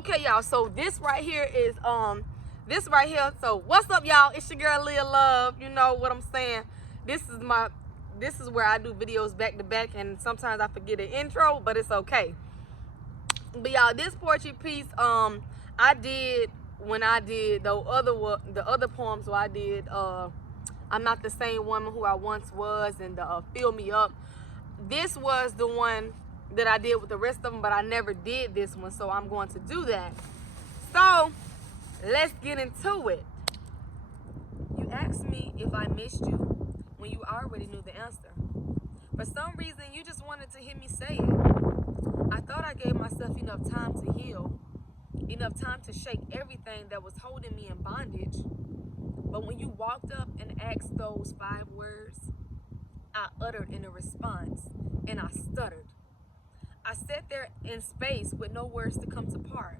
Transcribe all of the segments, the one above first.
Okay, y'all, so this right here, so what's up, y'all? It's your girl Leah Love. You know what I'm saying? This is where I do videos back to back, and sometimes I forget the intro, but it's okay. But y'all, this poetry piece I did when I did the other poems where I did I'm Not the Same Woman Who I Once Was and Fill Me Up. This was the one that I did with the rest of them, but I never did this one, so I'm going to do that. So let's get into it. You asked me if I missed you when you already knew the answer. For some reason, you just wanted to hear me say it. I thought I gave myself enough time to heal, enough time to shake everything that was holding me in bondage. But when you walked up and asked those 5 words, I uttered in a response, and I stuttered. I sat there in space with no words to come to part.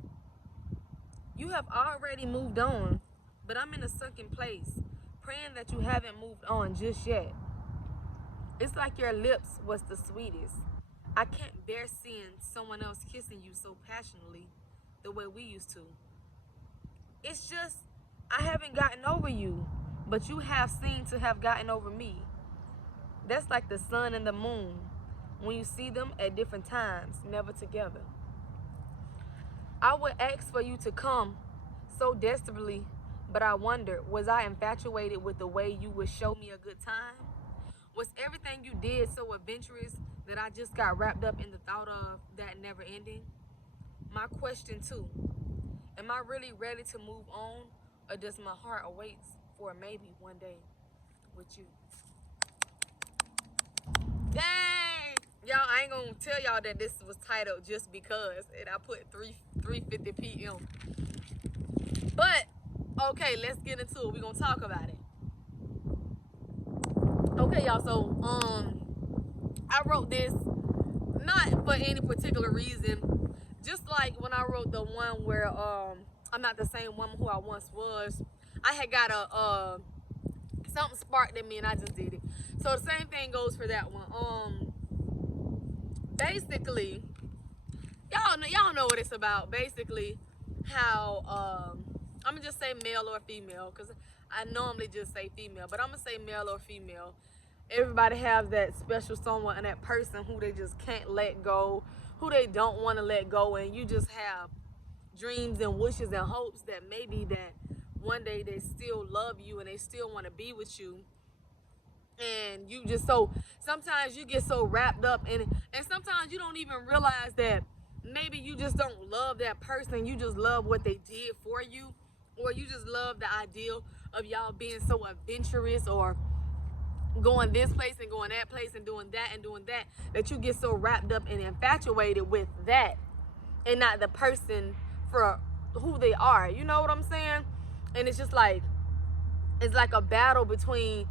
You have already moved on, but I'm in a sunken place, praying that you haven't moved on just yet. It's like your lips was the sweetest. I can't bear seeing someone else kissing you so passionately the way we used to. It's just, I haven't gotten over you, but you have seemed to have gotten over me. That's like the sun and the moon, when you see them at different times, never together. I would ask for you to come so desperately, but I wondered, was I infatuated with the way you would show me a good time? Was everything you did so adventurous that I just got wrapped up in the thought of that never ending? My question too, am I really ready to move on, or does my heart await for maybe one day with you? Dang! Y'all, I ain't gonna tell y'all that this was titled just because, and I put 3:50 p.m. But okay, let's get into it. We're gonna talk about it. Okay, y'all, so I wrote this not for any particular reason. Just like when I wrote the one where I'm not the same woman who I once was, I had got a something sparked in me and I just did it. So the same thing goes for that one. Basically, y'all know what it's about. Basically, how I'm gonna just say male or female, because I normally just say female, but I'm gonna say male or female. Everybody has that special someone and that person who they just can't let go, who they don't want to let go, and you just have dreams and wishes and hopes that maybe that one day they still love you and they still want to be with you. And you just sometimes you get so wrapped up in it, and sometimes you don't even realize that maybe you just don't love that person. You just love what they did for you, or you just love the ideal of y'all being so adventurous, or going this place and going that place and doing that, that you get so wrapped up and infatuated with that and not the person for who they are. You know what I'm saying? And it's just like, it's like a battle between,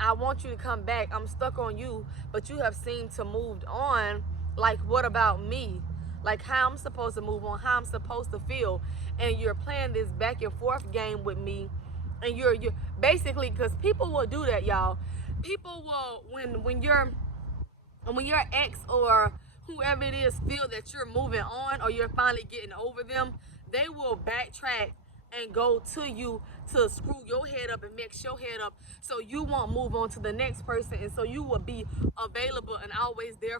I want you to come back, I'm stuck on you, but you have seemed to moved on. Like, what about me? Like, how I'm supposed to move on, how I'm supposed to feel. And you're playing this back and forth game with me. And you're basically, because people will do that, y'all. People will, when your ex or whoever it is feel that you're moving on or you're finally getting over them, they will backtrack and go to you to screw your head up and mix your head up, so you won't move on to the next person, and so you will be available and always there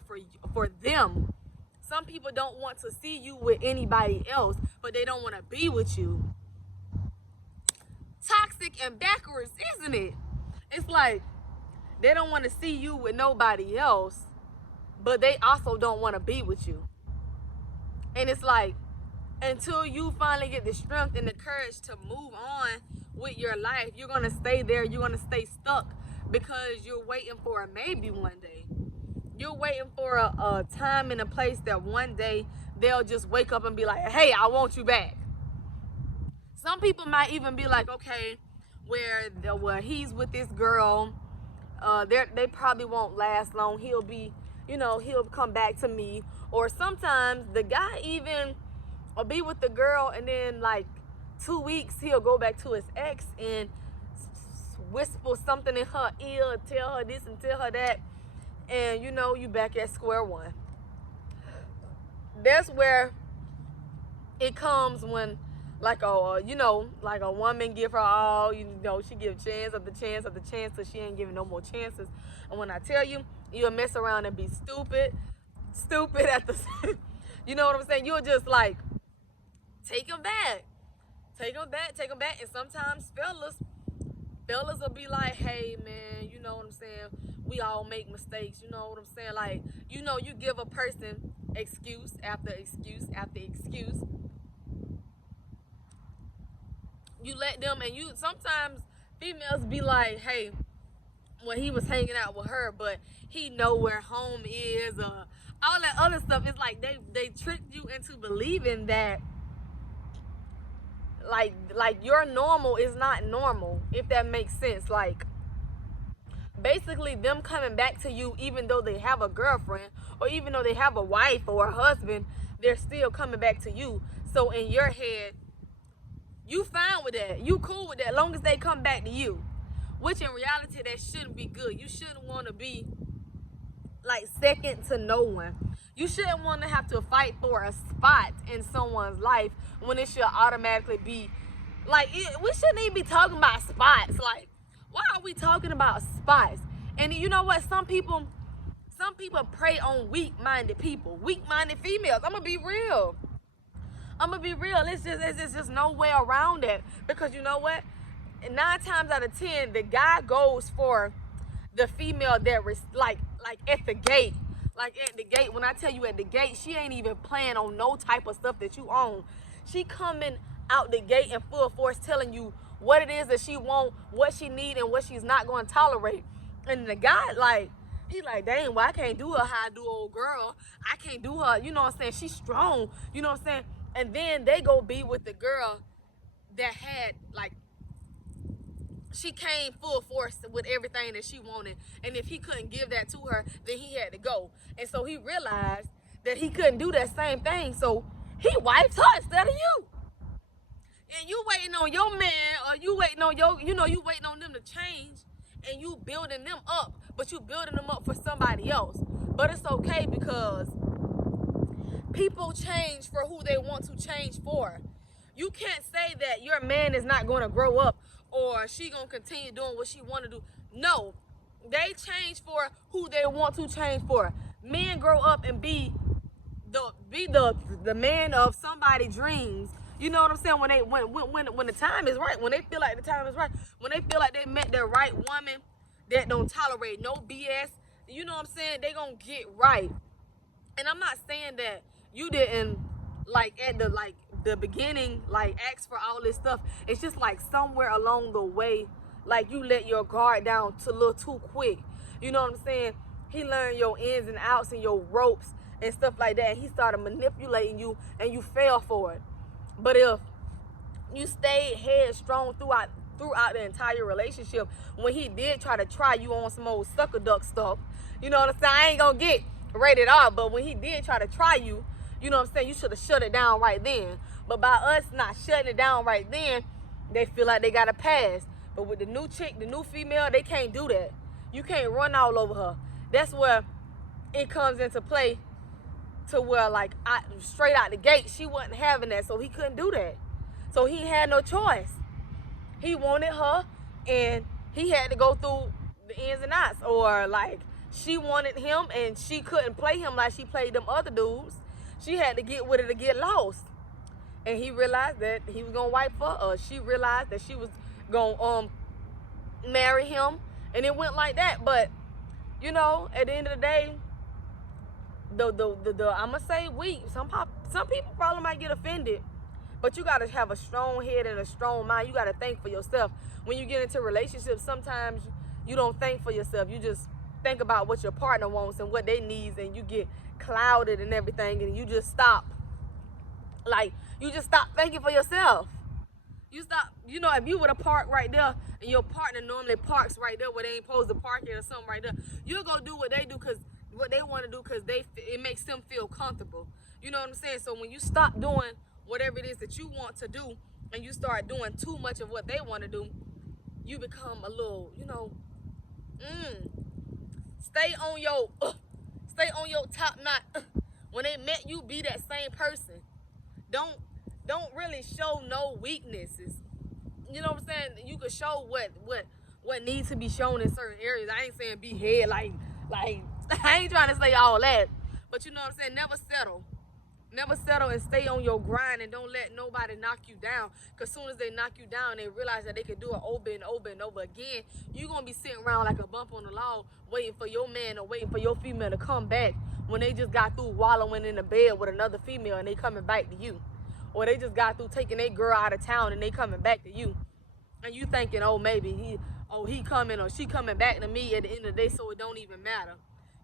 for them. Some people don't want to see you with anybody else, but they don't want to be with you. Toxic and backwards, isn't it? It's like they don't want to see you with nobody else, but they also don't want to be with you. And it's like, until you finally get the strength and the courage to move on with your life, you're going to stay there. You're going to stay stuck because you're waiting for a maybe one day. You're waiting for a time and a place that one day they'll just wake up and be like, hey, I want you back. Some people might even be like, okay, where he's with this girl, they probably won't last long. He'll be, he'll come back to me. Or sometimes the guy even will be with the girl, and then like 2 weeks he'll go back to his ex and whisper something in her ear, tell her this and tell her that, and you back at square one. That's where it comes when like a like a woman give her all, she give chance after chance after chance till she ain't giving no more chances. And when I tell you, you'll mess around and be stupid at the you know what I'm saying? You'll just like take them back. Take them back. And sometimes fellas will be like, hey man, you know what I'm saying? We all make mistakes, you know what I'm saying? Like, you give a person excuse after excuse after excuse. You let them, and sometimes females be like, hey, well, he was hanging out with her, but he know where home is, all that other stuff. It's like they tricked you into believing that like your normal is not normal, if that makes sense. Like, basically them coming back to you even though they have a girlfriend or even though they have a wife or a husband, they're still coming back to you. So in your head, you fine with that, you cool with that, as long as they come back to you, which in reality that shouldn't be good. You shouldn't want to be like second to no one. You shouldn't want to have to fight for a spot in someone's life when it should automatically be like we shouldn't even be talking about spots. Like, why are we talking about spots? And you know what? Some people prey on weak-minded people, weak-minded females. I'm gonna be real. It's just no way around it. Because you know what? 9 times out of 10, the guy goes for the female that like at the gate. Like at the gate, when I tell you at the gate, she ain't even playing on no type of stuff that you own. She coming out the gate in full force, telling you what it is that she want, what she need, and what she's not going to tolerate. And the guy, like, he like, dang, well, I can't do her how I do old girl. I can't do her, you know what I'm saying? She's strong, you know what I'm saying? And then they go be with the girl that had, like, she came full force with everything that she wanted. And if he couldn't give that to her, then he had to go. And so he realized that he couldn't do that same thing. So he wiped her instead of you. And you waiting on your man, or you waiting on you waiting on them to change, and you building them up, but you building them up for somebody else. But it's okay, because people change for who they want to change for. You can't say that your man is not going to grow up, or she going to continue doing what she want to do. No, they change for who they want to change for. Men grow up and be the man of somebody's dreams. You know what I'm saying? When the time is right, when they feel like the time is right, when they feel like they met the right woman that don't tolerate no BS, you know what I'm saying? They gonna get right. And I'm not saying that you didn't, like, at the beginning, like, ask for all this stuff. It's just like somewhere along the way, like, you let your guard down a little too quick. You know what I'm saying? He learned your ins and outs and your ropes and stuff like that, and he started manipulating you, and you fell for it. But if you stayed headstrong throughout the entire relationship, when he did try you on some old sucker duck stuff, you know what I'm saying? I ain't gonna get rated R, but when he did try to try you, you know what I'm saying, you should have shut it down right then. But by us not shutting it down right then, they feel like they got a pass. But with the new chick, the new female, they can't do that. You can't run all over her. That's where it comes into play, to where, like, straight out the gate, she wasn't having that, so he couldn't do that. So he had no choice. He wanted her, and he had to go through the ins and outs. Or, like, she wanted him, and she couldn't play him like she played them other dudes. She had to get with it to get lost. And he realized that he was gonna wipe her, or she realized that she was gonna marry him, and it went like that. But you know, at the end of the day, the I'm gonna say some people probably might get offended, but you gotta have a strong head and a strong mind. You gotta think for yourself. When you get into relationships, sometimes you don't think for yourself. You just think about what your partner wants and what they needs, and you get clouded and everything, and you just stop. Like, you just stop thinking for yourself. You stop, if you would have parked right there, and your partner normally parks right there where they ain't supposed to park it or something right there, you'll go do what they do, because what they want to do, because it makes them feel comfortable. You know what I'm saying? So when you stop doing whatever it is that you want to do, and you start doing too much of what they want to do, you become a little, stay on your top knot. When they met you, be that same person. Don't don't really show no weaknesses. You know what I'm saying? You can show what needs to be shown in certain areas. I ain't saying be head like I ain't trying to say all that. But you know what I'm saying? Never settle. Never settle and stay on your grind, and don't let nobody knock you down. Because soon as they knock you down, they realize that they can do it over and over and over again. You're going to be sitting around like a bump on the log waiting for your man or waiting for your female to come back when they just got through wallowing in the bed with another female and they coming back to you. Or they just got through taking their girl out of town and they coming back to you. And you thinking, oh, maybe he coming or she coming back to me at the end of the day, so it don't even matter.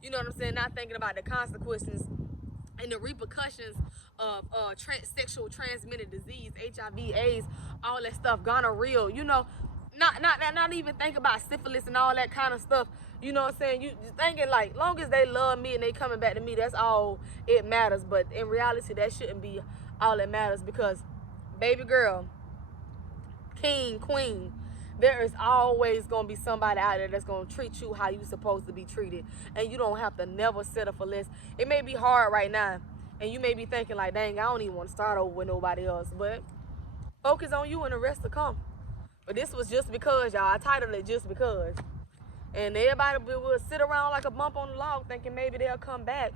You know what I'm saying? Not thinking about the consequences and the repercussions of sexual transmitted disease, HIV, AIDS, all that stuff, gonorrhea. You know, not even think about syphilis and all that kind of stuff. You know what I'm saying? You thinking like, long as they love me and they coming back to me, that's all it matters. But in reality, that shouldn't be all that matters, because baby girl, king, queen, there is always going to be somebody out there that's going to treat you how you supposed to be treated. And you don't have to never settle for less. It may be hard right now, and you may be thinking like, dang, I don't even want to start over with nobody else. But focus on you and the rest to come. But this was just because, y'all. I titled it Just Because. And everybody will sit around like a bump on the log thinking maybe they'll come back.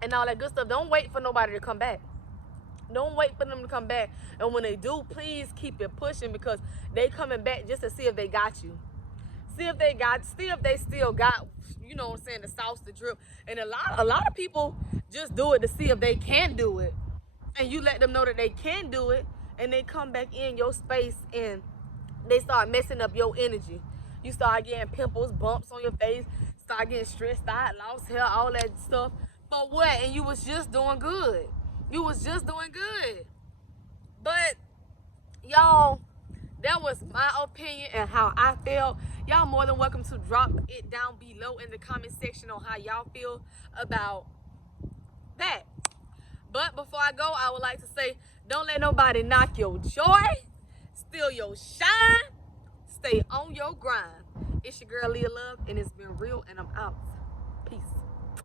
And all that good stuff. Don't wait for nobody to come back. Don't wait for them to come back. And when they do, please keep it pushing, because they coming back just to see if they got you. See if they still got, you know what I'm saying, the sauce, the drip. And a lot of people just do it to see if they can do it. And you let them know that they can do it, and they come back in your space and they start messing up your energy. You start getting pimples, bumps on your face, start getting stressed out, lost hair, all that stuff. For what? And you was just doing good. You was just doing good. But y'all, that was my opinion and how I felt. Y'all more than welcome to drop it down below in the comment section on how y'all feel about that. But before I go, I would like to say, don't let nobody knock your joy, steal your shine. Stay on your grind. It's your girl Leah Love, and it's been real, and I'm out. Peace.